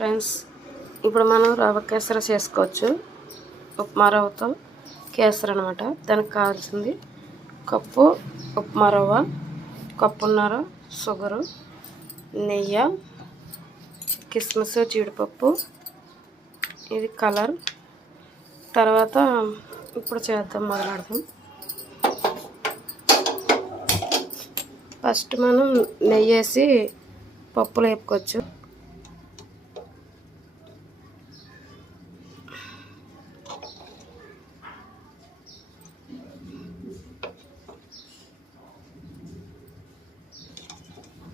Friends, ఇప్పుడు మనం రవ్వ కేసర చేసుకోవచ్చు. ఉప్మా రవ్వతో కేసర అనమాట. దానికి కావాల్సింది కప్పు ఉప్మా రవ్వ, కప్పున్నర షుగరు, నెయ్యి, కిస్మిస్, జీడిపప్పు, ఇది కలర్. తర్వాత ఇప్పుడు చేద్దాం, మొదలెడదాం. ఫస్ట్ మనం నెయ్యి వేసి పప్పులు వేపుకోవచ్చు.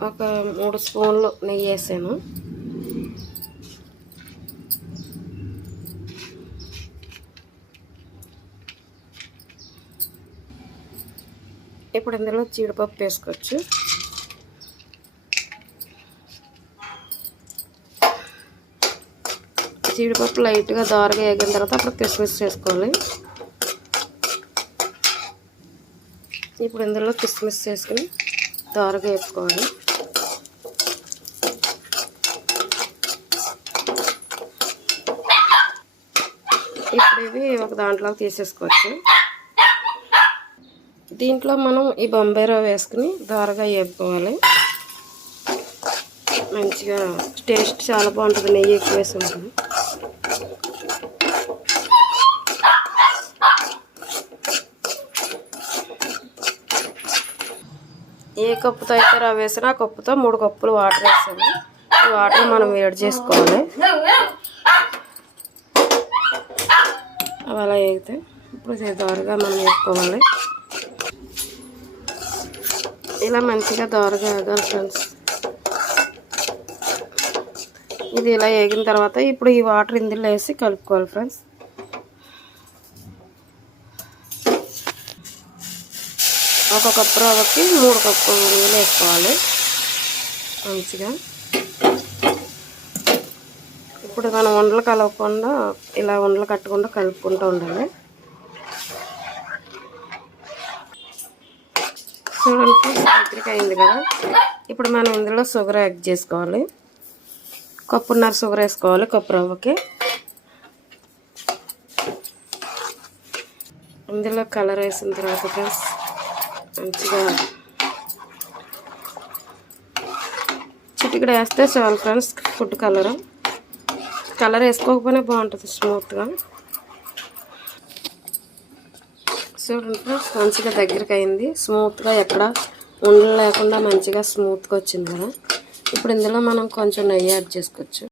ఒక 3 స్పూన్లు నెయ్యి వేసాను. ఇప్పుడు ఇందులో జీడిపప్పు వేసుకోవచ్చు. జీడిపప్పు లైట్గా దోరగా వేగిన తర్వాత అప్పుడు కిస్మిస్ వేసుకోవాలి. ఇప్పుడు ఇందులో కిస్మిస్ వేసుకుని దోరగా వేపుకోవాలి. ఇప్పుడు ఇవి ఒక దాంట్లోకి తీసేసుకోవచ్చు. దీంట్లో మనం ఈ బొంబాయి రవ్వ వేసుకుని దోరగా వేపుకోవాలి. మంచిగా టేస్ట్ చాలా బాగుంటుంది, నెయ్యి ఎక్కువ వేసి ఉంటుంది. ఏ కప్పుతో అయితే రవ్వ వేసినా ఆ కప్పుతో 3 కప్పులు వాటర్ వేసాము. ఈ వాటర్ మనం వేడి చేసుకోవాలి. అవి అలా వేగితే ఇప్పుడు దోరగా మనం వేసుకోవాలి. ఇలా మంచిగా దోరగా వేగాలి ఫ్రెండ్స్. ఇది ఇలా వేగిన తర్వాత ఇప్పుడు ఈ వాటర్ ఇందులో వేసి కలుపుకోవాలి ఫ్రెండ్స్. ఒక కప్పు రవ్వకి 3 కప్పులు నీళ్ళు వేసుకోవాలి మంచిగా. ఇప్పుడు మనం ఉండలు కలవకుండా ఇలా ఉండలు కట్టకుండా కలుపుకుంటూ ఉండాలి. చూడండి, దగ్గరికి అయింది కదా. ఇప్పుడు మనం ఇందులో షుగర్ యాడ్ చేసుకోవాలి. కప్పున్నర షుగర్ వేసుకోవాలి కప్పు రవ్వకి. ఇందులో కలర్ వేసిన తర్వాత ఫ్రెండ్స్ మంచిగా చిటికెడు వేస్తే చాలు ఫ్రెండ్స్. ఫుడ్ కలర్ వేసుకోకపోయినా బాగుంటుంది స్మూత్గా. చూడండి ఫ్రెండ్స్, మంచిగా దగ్గరికి అయింది. స్మూత్గా ఎక్కడ ఉండలు లేకుండా మంచిగా స్మూత్గా వచ్చింది కదా. ఇప్పుడు ఇందులో మనం కొంచెం నెయ్యి యాడ్ చేసుకోవచ్చు.